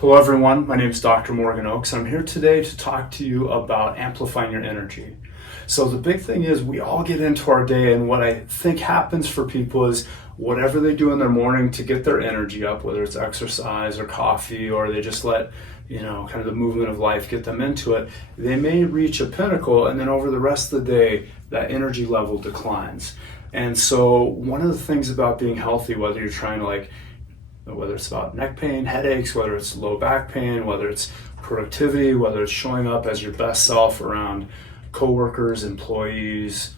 Hello everyone, my name is Dr. Morgan Oakes and I'm here today to talk to you about amplifying your energy. So the big thing is we all get into our day, and what I think happens for people is whatever they do in their morning to get their energy up, whether it's exercise or coffee, or they just let kind of the movement of life get them into it, they may reach a pinnacle, and then over the rest of the day that energy level declines. And so one of the things about being healthy, whether you're trying to whether it's about neck pain, headaches, whether it's low back pain, whether it's productivity, whether it's showing up as your best self around coworkers, employees,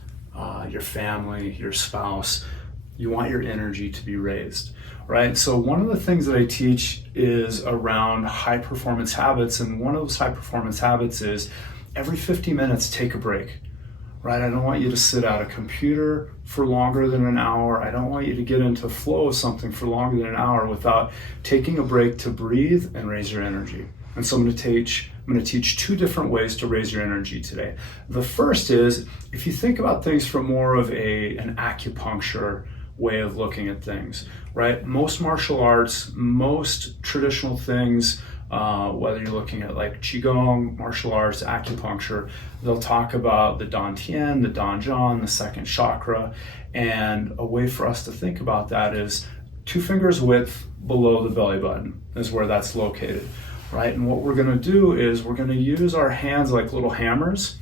your family, your spouse, you want your energy to be raised, right? So one of the things that I teach is around high performance habits, and one of those high performance habits is every 50 minutes, take a break. Right? I don't want you to sit at a computer for longer than an hour. I don't want you to get into flow of something for longer than an hour without taking a break to breathe and raise your energy. And so I'm going to teach two different ways to raise your energy today. The first is, if you think about things from more of an acupuncture way of looking at things, right? Most martial arts, most traditional things, whether you're looking at like Qigong, martial arts, acupuncture, they'll talk about the Dantian, the Danjian, the second chakra. And a way for us to think about that is 2 fingers width below the belly button is where that's located, right? And what we're gonna do is we're gonna use our hands like little hammers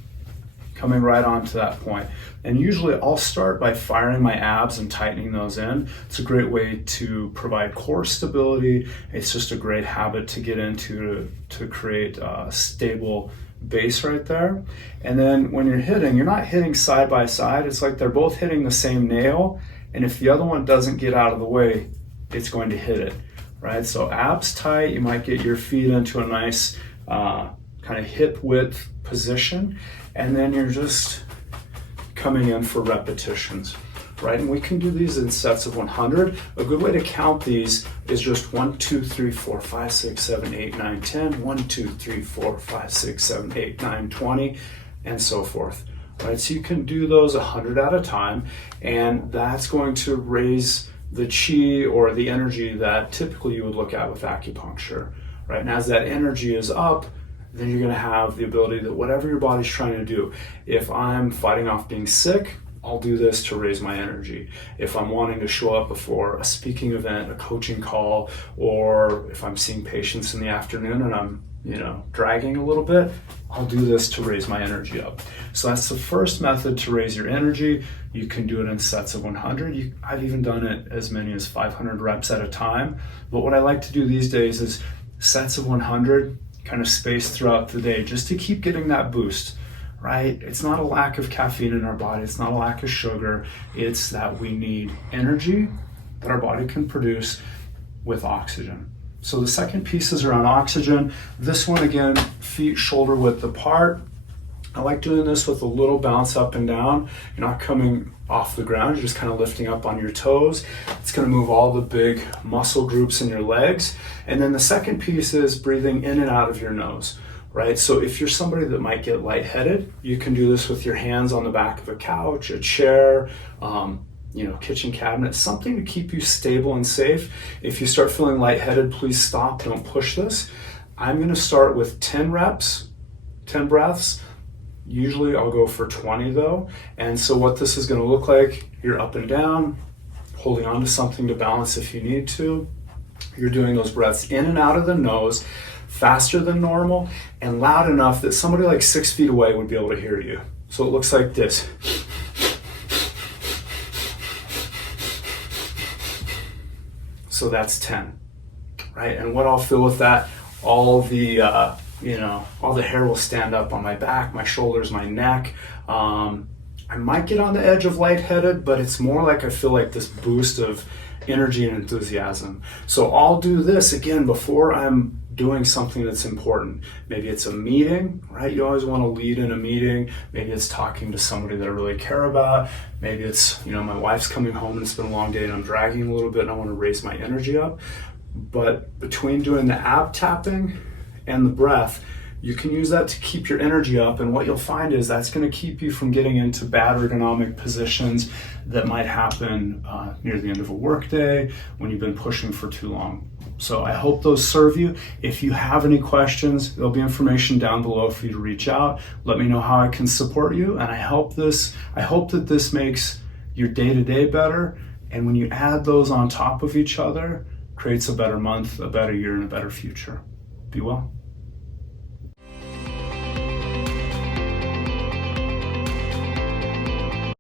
coming right onto that point. And usually I'll start by firing my abs and tightening those in. It's a great way to provide core stability. It's just a great habit to get into to create a stable base right there. And then when you're hitting, you're not hitting side by side. It's like they're both hitting the same nail. And if the other one doesn't get out of the way, it's going to hit it, right? So abs tight, you might get your feet into a nice kind of hip width position. And then you're just coming in for repetitions, right? And we can do these in sets of 100. A good way to count these is just 1, 2, 3, 4, 5, 6, 7, 8, 9, 10, 1, 2, 3, 4, 5, 6, 7, 8, 9, 20, and so forth, right? So you can do those 100 at a time, and that's going to raise the chi or the energy that typically you would look at with acupuncture, right? And as that energy is up, then you're going to have the ability that whatever your body's trying to do, if I'm fighting off being sick, I'll do this to raise my energy. If I'm wanting to show up before a speaking event, a coaching call, or if I'm seeing patients in the afternoon and I'm, dragging a little bit, I'll do this to raise my energy up. So that's the first method to raise your energy. You can do it in sets of 100. I've even done it as many as 500 reps at a time. But what I like to do these days is sets of 100, kind of spaced throughout the day, just to keep getting that boost, right? It's not a lack of caffeine in our body. It's not a lack of sugar. It's that we need energy that our body can produce with oxygen. So the second piece is around oxygen. This one, again, feet shoulder width apart. I like doing this with a little bounce up and down. You're not coming off the ground, you're just kind of lifting up on your toes. It's going to move all the big muscle groups in your legs. And then the second piece is breathing in and out of your nose, right? So if you're somebody that might get lightheaded, you can do this with your hands on the back of a couch, a chair, kitchen cabinet, something to keep you stable and safe. If you start feeling lightheaded, please stop, don't push this. I'm going to start with 10 reps, 10 breaths. Usually I'll go for 20 though. And so what this is going to look like, you're up and down, holding on to something to balance if you need to. You're doing those breaths in and out of the nose, faster than normal and loud enough that somebody like 6 feet away would be able to hear you. So it looks like this. So that's 10, right? And what I'll feel with that, all the hair will stand up on my back, my shoulders, my neck. I might get on the edge of lightheaded, but it's more like I feel like this boost of energy and enthusiasm. So I'll do this again before I'm doing something that's important. Maybe it's a meeting, right? You always want to lead in a meeting. Maybe it's talking to somebody that I really care about. Maybe it's, my wife's coming home and it's been a long day and I'm dragging a little bit and I want to raise my energy up. But between doing the ab tapping and the breath, you can use that to keep your energy up, and what you'll find is that's going to keep you from getting into bad ergonomic positions that might happen near the end of a workday when you've been pushing for too long. So I hope those serve you. If you have any questions, there'll be information down below for you to reach out. Let me know how I can support you. And I hope that this makes your day-to-day better. And when you add those on top of each other, creates a better month, a better year, and a better future. Be well.